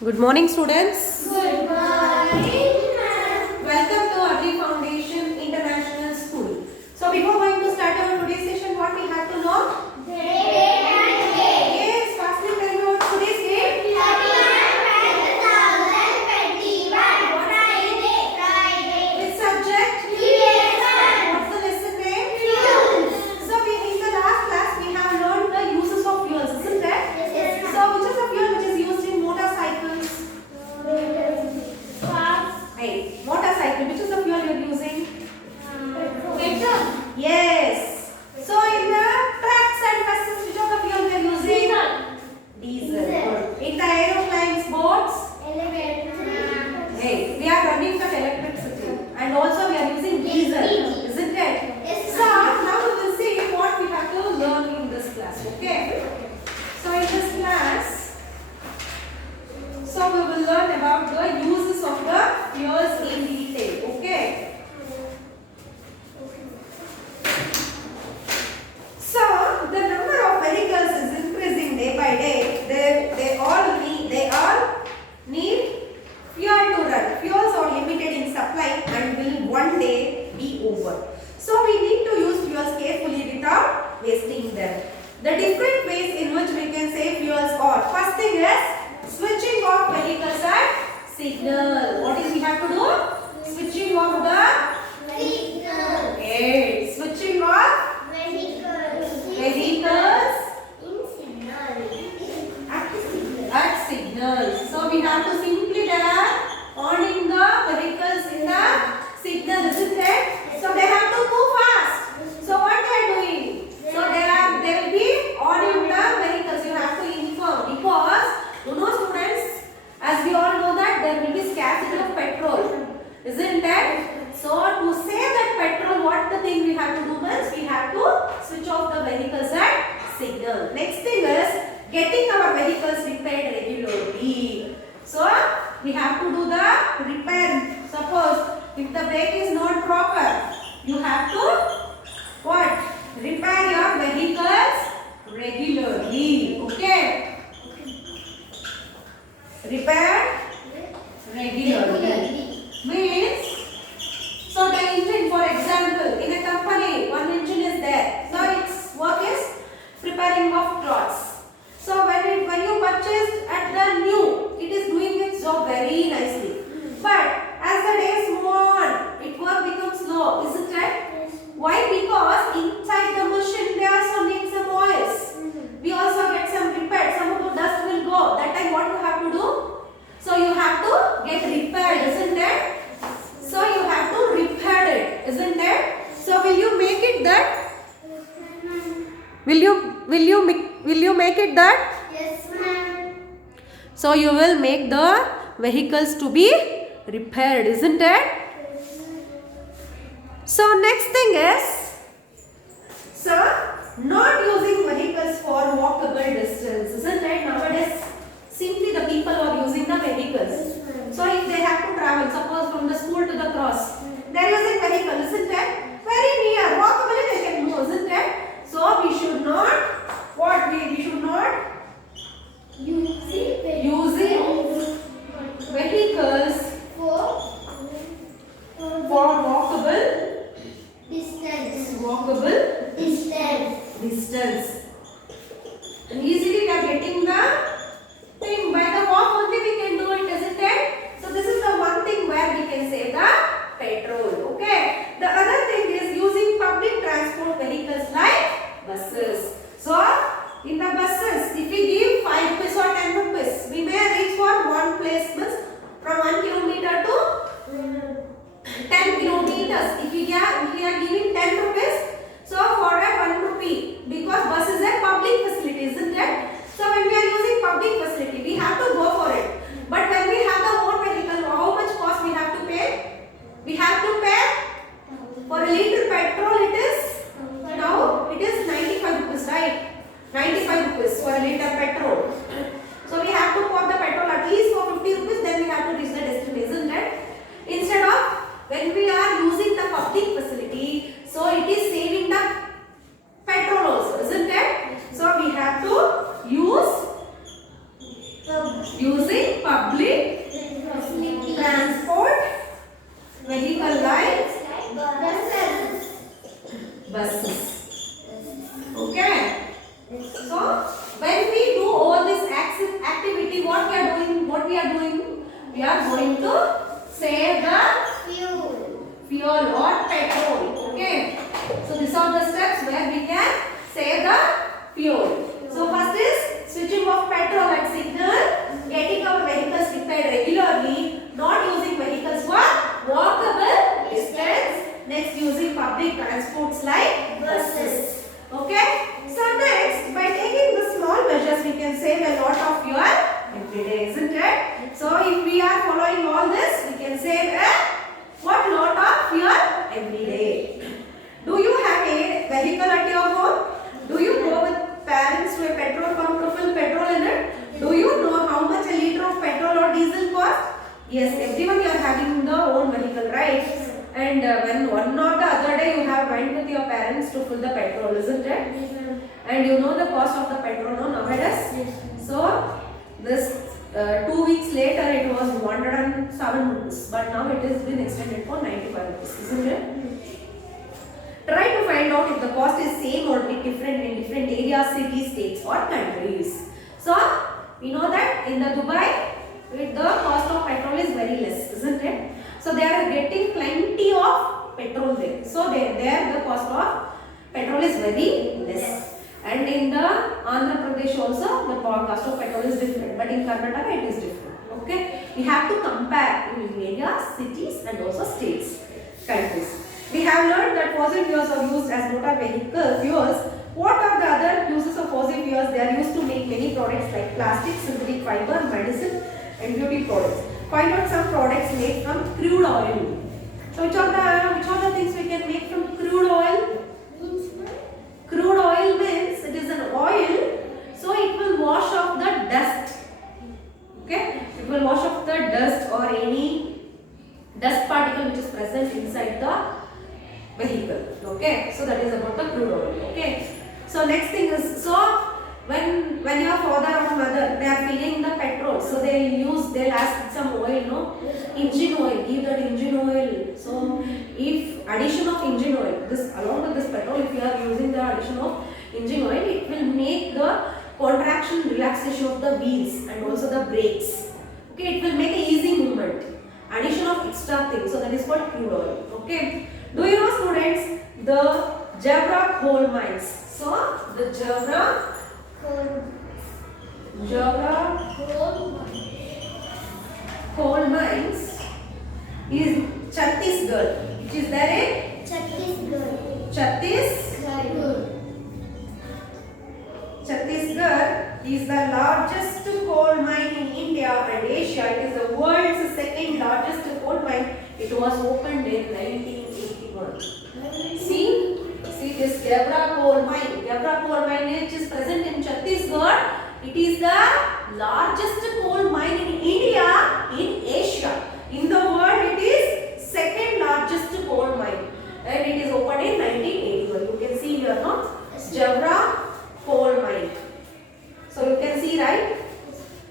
Good morning, students. Good morning, ma'am. Welcome to Agri Foundation International School. So, before going to start our today's session, what we have to know? Date and date. Yes, firstly, tell me what today's date. 31/5/2021. Friday. Which subject? Lesson. What's the lesson name? Fuels. So, in the last class, we have learned the uses of fuels, isn't it? Yes, So, which is the fuel which is used in motorcycles? Hey, motorcycle. Which is the fuel you are using? Petrol. Yes. So, in the trucks and buses, which of the fuel we are using? Diesel. Good. In the aeroplanes, boats, hey, we are running with electricity, and also we are using diesel, isn't it? Yes, So now we will see what we have to learn in this class. Okay. So in this class, so we will learn about the uses of the fuels in detail. Okay. So the number of vehicles is increasing day by day. They all need fuel to run. Fuels are limited in supply and will one day be over. So we need to use fuels carefully without wasting them. The different ways in which we can save fuels are: first thing is switching off vehicles at signal. What is we have to do? Switching off the switching off vehicles at signals. So we have to simply tell on-ing the vehicles in the signal, isn't it? So they have to move fast. So what they are doing? So they will be on-ing the vehicles. You have to inform, because you know, students, as we all know that there will be scarcity of petrol, isn't it? So to save that petrol, what the thing we have to do is we have to switch off the vehicles at signal. Next thing is getting our vehicles repaired regularly. So we have to do the repair. Suppose if the brake is not proper, you have to what? Repair your vehicles regularly. Okay? Repair regularly means, so the engine, for example, in a company, one engine is there. So its work is preparing of clothes. So when you purchased at the new, it is doing its job very nicely. But as the days move on, its work becomes slow, isn't it? Why? Because inside the machine they also need some oils. We also get some repaired. Some of the dust will go. That time what you have to do? So you have to get repaired, isn't it? So you have to repair it, isn't it? So will you make it that? Will you make it that? Yes, ma'am. So you will make the vehicles to be repaired, isn't it? So next thing is, so not using vehicles for walkable distance, isn't it? Nowadays, simply the people are using the vehicles. So if they have to travel, suppose from the school to the cross, they are using vehicle, isn't it? Very near, walkably they can move, isn't it? So we should not, we should not using vehicles for walkable distance. And easily we are getting the thing. By the walk only we can do it, isn't it? So this is the one thing where we can save the petrol. Okay. The other thing is using public transport vehicles like buses. So in the buses, if we give 5 rupees or 10 rupees, we may reach for one place, from 1 kilometer to 10 kilometers. If we are giving 10 rupees, so for a 1 rupee, because bus is a public facility, isn't it? So when we are using public facility, we have to go for it. But when we have the own vehicle, how much cost we have to pay? We have to pay for a liter petrol. It is now it is 95 rupees, right? 95 rupees for a liter petrol. So we have to pour the petrol at least for 50 rupees. Then we have to reach the destination, isn't it? Instead of when we are using the public facility, so it is saving the petrol also, isn't it? So we have to use using public buses. Okay. So when we do all this activity, what we are doing? We are going to save the fuel or petrol. Okay. So these are the steps where we can save the fuel. So first is switching off petrol at signal, getting our vehicles repaired regularly, not using vehicles for walkable distance. Next, using public transports like buses. Okay. So next, by taking the small measures, we can save a lot of fuel every day, isn't it? So if we are following all this, we can save a lot of fuel every day. Do you have a vehicle at your home? Do you go with parents to a petrol pump to fill petrol in it? Do you know how much a liter of petrol or diesel costs? Yes, everyone you are having the own vehicle, right? And when one or the other day you have went with your parents to fill the petrol, isn't it? And you know the cost of the petrol nowadays? So this 2 weeks later it was 107 rupees, but now it has been extended for 95 rupees, isn't it? Try to find out if the cost is same or bit different in different areas, cities, states or countries. So we know that in the Dubai, the cost of petrol is very less, isn't it? So they are getting plenty of petrol there. So there the cost of petrol is very less. And in the Andhra Pradesh also the cost of petrol is different, but in Karnataka it is different. Okay, we have to compare in areas, cities and also states, countries. We have learned that fossil fuels are used as motor vehicle fuels. What are the other uses of fossil fuels? They are used to make many products like plastic, synthetic fiber, medicine and beauty products. Find out some products made from crude oil. So which are the things we can make from crude oil? Crude oil means it is an oil, so it will wash off the dust. Okay, it will wash off the dust or any dust particle which is present inside the vehicle. Okay, so that is about the crude oil. Okay, so next thing is, so when your father or mother they are filling the petrol, so they'll ask some oil, no, engine oil, give that engine oil. So if addition of engine oil, this along with this petrol, if you are using the addition of engine oil, it will make the contraction, relaxation of the wheels and also the brakes. Okay, it will make a easy movement. Addition of extra things, so that is called crude oil. Okay, do you know students the Jabra coal mines? So the Jabra coal mines is Chhattisgarh, which is there in Chhattisgarh is the largest coal mine in India and Asia. It is the world's second largest coal mine. It was opened in 1981. See this Jabra coal mine. Jabra coal mine which is present in Chhattisgarh. It is the largest coal mine in India, in Asia. In the world, it is second largest coal mine, and it is opened in 1981. You can see here, no? Jabra coal mine. So you can see, right?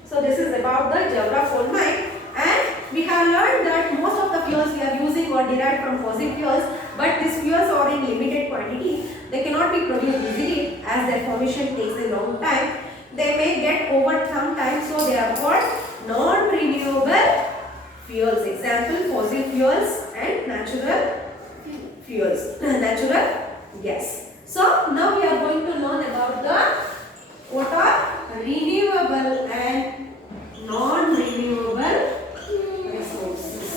So this is about the Jabra coal mine, and we have learned that most of the fuels we are using are derived from fossil fuels, but these fuels are in limited quantity. They cannot be produced easily as their formation takes a long time. They may get over some time, so they are called non-renewable fuels. Example, fossil fuels and natural fuels, natural gas. So now we are going to learn about what are renewable and non-renewable resources.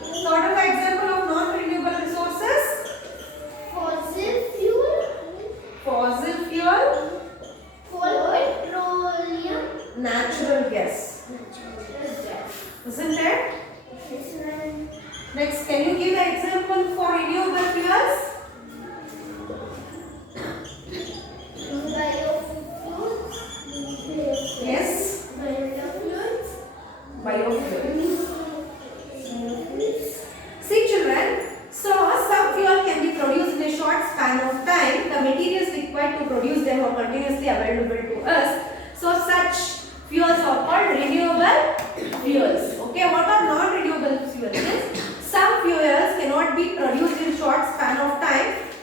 So what are the example of non-renewable resources? Fossil fuel, petroleum, natural gas. Isn't it? Next, can you give an example for renewable fuels? Yes. Biofuels. See children, so some fuel can be produced in a short span of time. The materials required to produce them are continuously available to us. So such fuels are called renewable fuels. Okay, what are non-renewable fuels?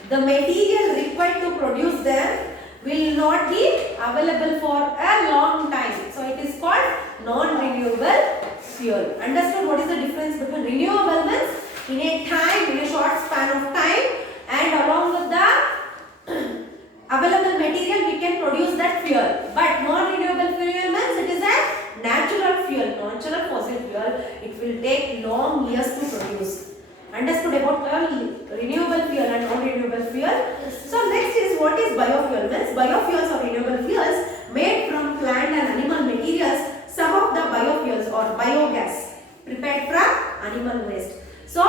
the material required to produce them will not be available for a long time. So it is called non-renewable fuel. Understood what is the difference between renewable means in a time, in a short span of time, and along with the available material we can produce that fuel. But non-renewable fuel means it is a natural fuel, natural fossil fuel. It will take long years to produce. Understood about renewable fuel and non-renewable fuel? So next is what is biofuel means. Biofuels or renewable fuels made from plant and animal materials. Some of the biofuels or biogas prepared from animal waste. So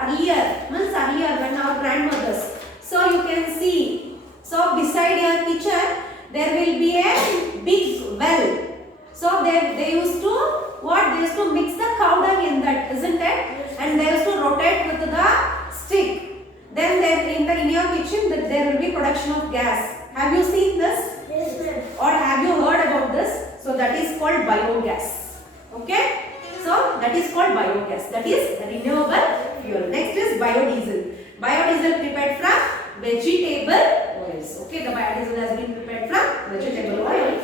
earlier when our grandmothers, so you can see, so beside your kitchen there will be a big well. So they used to what? They used to mix the cow dung in that, isn't it? And they used to rotate with the stick. Then in your kitchen that there will be production of gas. Have you seen this? Yes, ma'am. Or have you heard about this? So that is called biogas. Okay? So that is called biogas. That is renewable fuel. Next is biodiesel. Biodiesel prepared from vegetable oils. Okay, the biodiesel has been prepared from vegetable oil.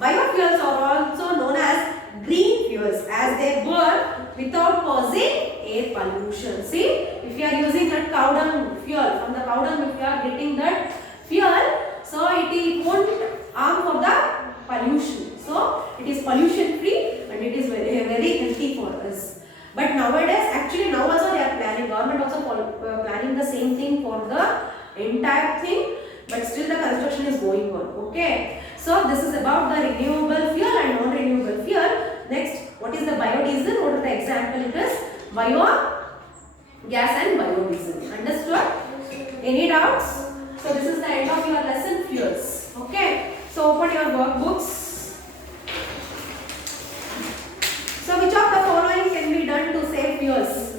Biofuels are also known as green fuels as they burn without causing air pollution. See, if you are using that cow dung fuel, from the cow dung if you are getting that fuel, so it won't harm for the pollution. So it is pollution free and it is very, very healthy for us. But nowadays, actually now also they are planning, government also planning the same thing for the entire thing, but still the construction is going on. Okay. So this is about the renewable fuel and non-renewable fuel. Next, what is the biodiesel? What is the example? It is biogas and biodiesel. Understood? Any doubts? So this is the end of your lesson fuels. Okay. So open your workbooks. So which of the following can be done to save fuels?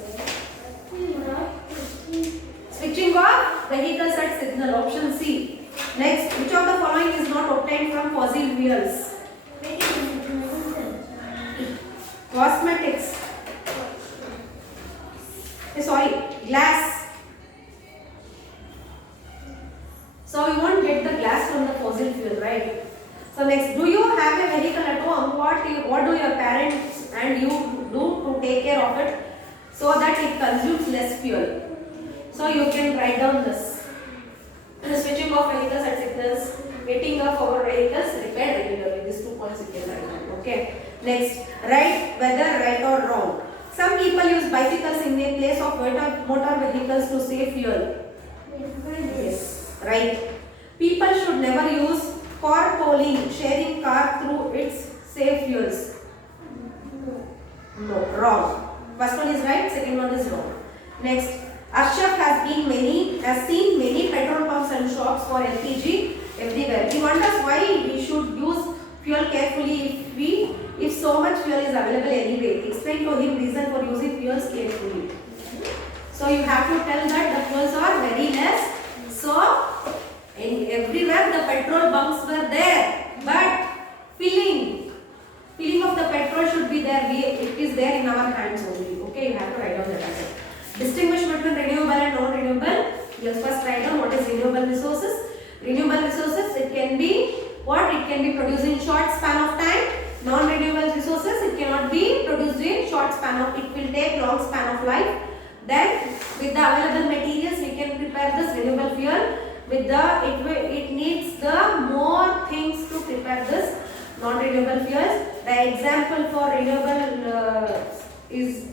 Switching off vehicles at signal, option C. Next, which of the following is not obtained from fossil fuels? Cosmetics. Glass. So we won't get the glass from the fossil fuel, right? So next, do you have a vehicle at home? What do your parents and you do to take care of it so that it consumes less fuel? So you can write down this. Switching off vehicles at signals, getting off our vehicles repaired regularly. These 2 points you can write down. Okay. Next, write whether right or wrong. Some people use bicycles in the place of motor vehicles to save fuel. Yes. Right. People should never use carpooling, sharing car through its save fuels. No, wrong. First one is right, second one is wrong. Next, Arshaf has seen many petrol pumps and shops for LPG everywhere. He wonders why we should use fuel carefully if so much fuel is available anyway. Explain to him reason for using fuels carefully. So you have to tell that the fuels are very less. So everywhere the petrol bunks were there, but filling of the petrol should be there. It is there in our hands only. Okay, you have to write down that answer. Distinguish between renewable and non-renewable. Yes, first write down what is renewable resources. Renewable resources, it can be what? It can be produced in short span of time. Non-renewable resources, it cannot be produced in short span of, it will take long span of life. Then with the available materials we can prepare this renewable fuel. With it needs the more things to prepare this non-renewable fuels. The example for renewable is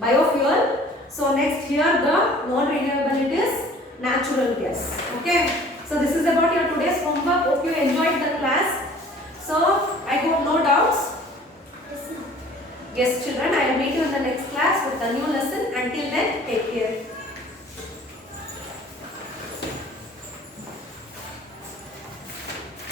biofuel. So next here the non-renewable it is natural gas. Okay. So this is about your today's homework. Hope you enjoyed the class. So I hope no doubts. Yes children, I will meet you in the next class with a new lesson. Until then, take care.